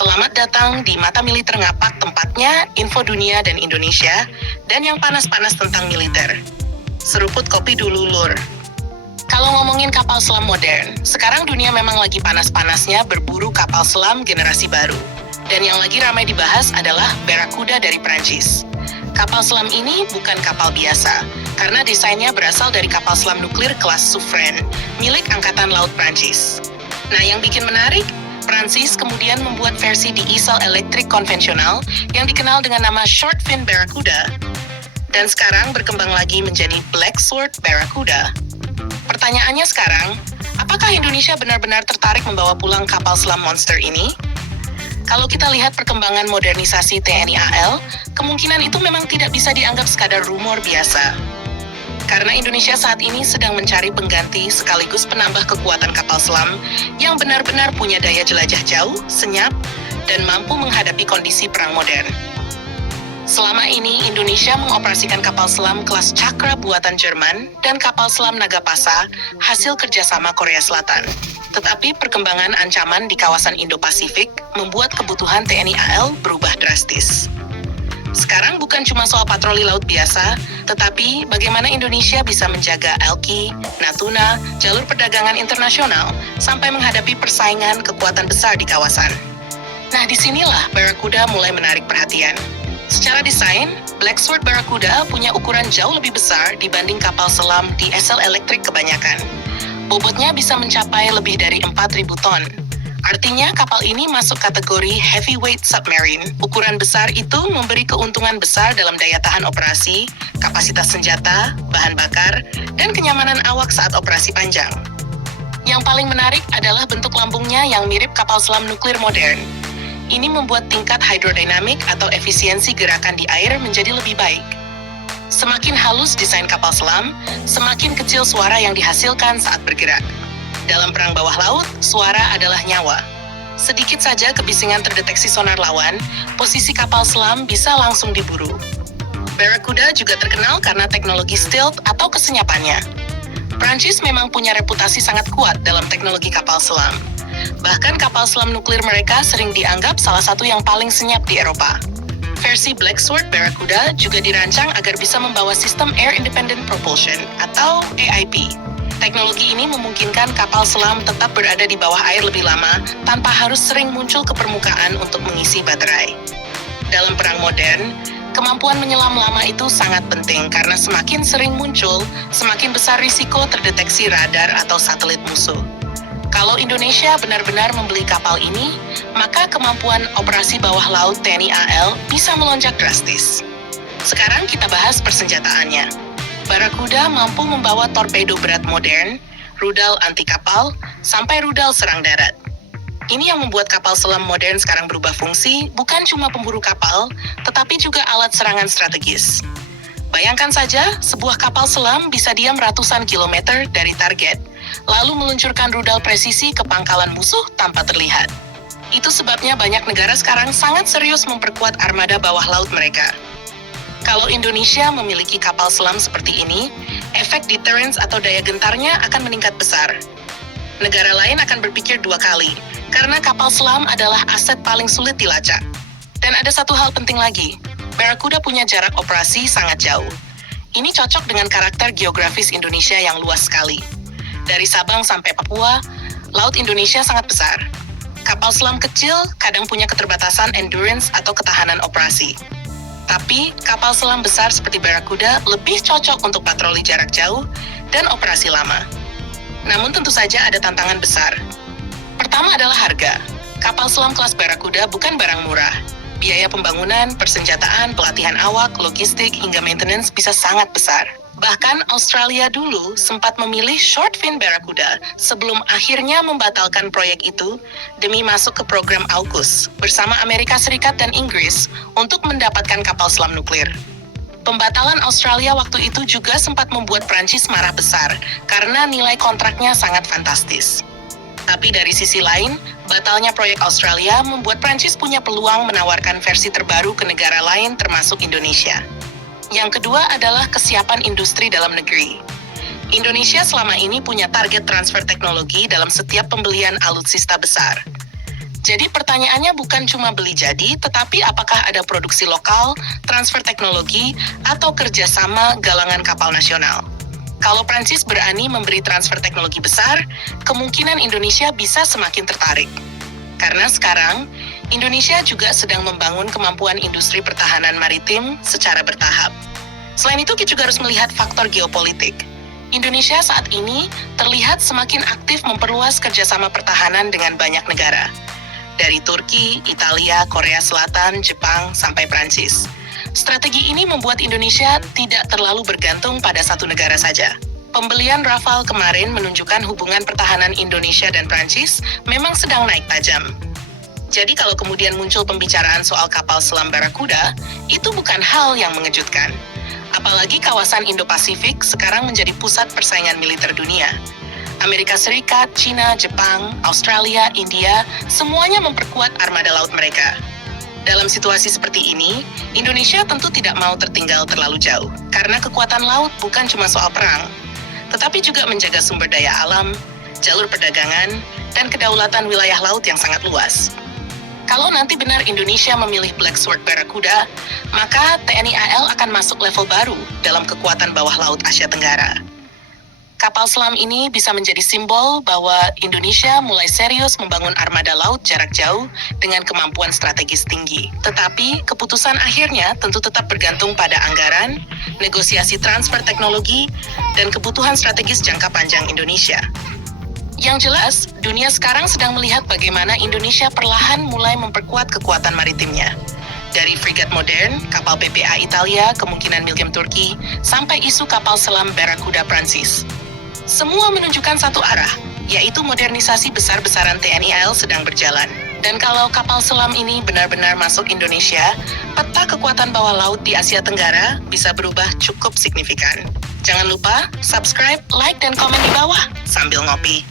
Selamat datang di Mata Militer Ngapak, tempatnya info dunia dan Indonesia, dan yang panas-panas tentang militer. Seruput kopi dulu, Lur. Kalau ngomongin kapal selam modern, sekarang dunia memang lagi panas-panasnya berburu kapal selam generasi baru. Dan yang lagi ramai dibahas adalah Barracuda dari Prancis. Kapal selam ini bukan kapal biasa, karena desainnya berasal dari kapal selam nuklir kelas Suffren, milik Angkatan Laut Prancis. Nah, yang bikin menarik, Prancis kemudian membuat versi diesel elektrik konvensional yang dikenal dengan nama Short Fin Barracuda, dan sekarang berkembang lagi menjadi Black Sword Barracuda. Pertanyaannya sekarang, apakah Indonesia benar-benar tertarik membawa pulang kapal selam monster ini? Kalau kita lihat perkembangan modernisasi TNI AL, kemungkinan itu memang tidak bisa dianggap sekadar rumor biasa. Karena Indonesia saat ini sedang mencari pengganti sekaligus penambah kekuatan kapal selam yang benar-benar punya daya jelajah jauh, senyap, dan mampu menghadapi kondisi perang modern. Selama ini, Indonesia mengoperasikan kapal selam kelas Cakra buatan Jerman dan kapal selam Nagapasa hasil kerjasama Korea Selatan. Tetapi perkembangan ancaman di kawasan Indo-Pasifik membuat kebutuhan TNI AL berubah drastis. Sekarang bukan cuma soal patroli laut biasa, tetapi bagaimana Indonesia bisa menjaga ALKI, Natuna, jalur perdagangan internasional, sampai menghadapi persaingan kekuatan besar di kawasan. Nah, disinilah Barracuda mulai menarik perhatian. Secara desain, Black Sword Barracuda punya ukuran jauh lebih besar dibanding kapal selam diesel elektrik kebanyakan. Bobotnya bisa mencapai lebih dari 4.000 ton. Artinya kapal ini masuk kategori heavyweight submarine. Ukuran besar itu memberi keuntungan besar dalam daya tahan operasi, kapasitas senjata, bahan bakar, dan kenyamanan awak saat operasi panjang. Yang paling menarik adalah bentuk lambungnya yang mirip kapal selam nuklir modern. Ini membuat tingkat hidrodinamik atau efisiensi gerakan di air menjadi lebih baik. Semakin halus desain kapal selam, semakin kecil suara yang dihasilkan saat bergerak. Dalam perang bawah laut, suara adalah nyawa. Sedikit saja kebisingan terdeteksi sonar lawan, posisi kapal selam bisa langsung diburu. Barracuda juga terkenal karena teknologi stealth atau kesenyapannya. Prancis memang punya reputasi sangat kuat dalam teknologi kapal selam. Bahkan kapal selam nuklir mereka sering dianggap salah satu yang paling senyap di Eropa. Versi Black Sword Barracuda juga dirancang agar bisa membawa sistem Air Independent Propulsion atau AIP. Teknologi ini memungkinkan kapal selam tetap berada di bawah air lebih lama tanpa harus sering muncul ke permukaan untuk mengisi baterai. Dalam perang modern, kemampuan menyelam lama itu sangat penting karena semakin sering muncul, semakin besar risiko terdeteksi radar atau satelit musuh. Kalau Indonesia benar-benar membeli kapal ini, maka kemampuan operasi bawah laut TNI AL bisa melonjak drastis. Sekarang kita bahas persenjataannya. Barracuda mampu membawa torpedo berat modern, rudal anti kapal, sampai rudal serang darat. Ini yang membuat kapal selam modern sekarang berubah fungsi, bukan cuma pemburu kapal, tetapi juga alat serangan strategis. Bayangkan saja, sebuah kapal selam bisa diam ratusan kilometer dari target, lalu meluncurkan rudal presisi ke pangkalan musuh tanpa terlihat. Itu sebabnya banyak negara sekarang sangat serius memperkuat armada bawah laut mereka. Kalau Indonesia memiliki kapal selam seperti ini, efek deterrence atau daya gentarnya akan meningkat besar. Negara lain akan berpikir dua kali, karena kapal selam adalah aset paling sulit dilacak. Dan ada satu hal penting lagi, Barracuda punya jarak operasi sangat jauh. Ini cocok dengan karakter geografis Indonesia yang luas sekali. Dari Sabang sampai Papua, laut Indonesia sangat besar. Kapal selam kecil kadang punya keterbatasan endurance atau ketahanan operasi. Tapi, kapal selam besar seperti Barracuda lebih cocok untuk patroli jarak jauh dan operasi lama. Namun tentu saja ada tantangan besar. Pertama adalah harga. Kapal selam kelas Barracuda bukan barang murah. Biaya pembangunan, persenjataan, pelatihan awak, logistik, hingga maintenance bisa sangat besar. Bahkan Australia dulu sempat memilih Short Fin Barracuda sebelum akhirnya membatalkan proyek itu demi masuk ke program AUKUS bersama Amerika Serikat dan Inggris untuk mendapatkan kapal selam nuklir. Pembatalan Australia waktu itu juga sempat membuat Prancis marah besar karena nilai kontraknya sangat fantastis. Tapi dari sisi lain, batalnya proyek Australia membuat Prancis punya peluang menawarkan versi terbaru ke negara lain termasuk Indonesia. Yang kedua adalah kesiapan industri dalam negeri. Indonesia selama ini punya target transfer teknologi dalam setiap pembelian alutsista besar. Jadi pertanyaannya bukan cuma beli jadi, tetapi apakah ada produksi lokal, transfer teknologi, atau kerjasama galangan kapal nasional. Kalau Prancis berani memberi transfer teknologi besar, kemungkinan Indonesia bisa semakin tertarik. Karena sekarang, Indonesia juga sedang membangun kemampuan industri pertahanan maritim secara bertahap. Selain itu, kita juga harus melihat faktor geopolitik. Indonesia saat ini terlihat semakin aktif memperluas kerjasama pertahanan dengan banyak negara. Dari Turki, Italia, Korea Selatan, Jepang, sampai Prancis. Strategi ini membuat Indonesia tidak terlalu bergantung pada satu negara saja. Pembelian Rafale kemarin menunjukkan hubungan pertahanan Indonesia dan Prancis memang sedang naik tajam. Jadi kalau kemudian muncul pembicaraan soal kapal selam Barakuda, itu bukan hal yang mengejutkan. Apalagi kawasan Indo-Pasifik sekarang menjadi pusat persaingan militer dunia. Amerika Serikat, China, Jepang, Australia, India, semuanya memperkuat armada laut mereka. Dalam situasi seperti ini, Indonesia tentu tidak mau tertinggal terlalu jauh, karena kekuatan laut bukan cuma soal perang, tetapi juga menjaga sumber daya alam, jalur perdagangan, dan kedaulatan wilayah laut yang sangat luas. Kalau nanti benar Indonesia memilih Black Sword Barakuda, maka TNI AL akan masuk level baru dalam kekuatan bawah laut Asia Tenggara. Kapal selam ini bisa menjadi simbol bahwa Indonesia mulai serius membangun armada laut jarak jauh dengan kemampuan strategis tinggi. Tetapi, keputusan akhirnya tentu tetap bergantung pada anggaran, negosiasi transfer teknologi, dan kebutuhan strategis jangka panjang Indonesia. Yang jelas, dunia sekarang sedang melihat bagaimana Indonesia perlahan mulai memperkuat kekuatan maritimnya. Dari frigat modern, kapal PPA Italia, kemungkinan Milgem Turki, sampai isu kapal selam Barakuda Prancis. Semua menunjukkan satu arah, yaitu modernisasi besar-besaran TNI AL sedang berjalan. Dan kalau kapal selam ini benar-benar masuk Indonesia, peta kekuatan bawah laut di Asia Tenggara bisa berubah cukup signifikan. Jangan lupa subscribe, like, dan komen di bawah sambil ngopi.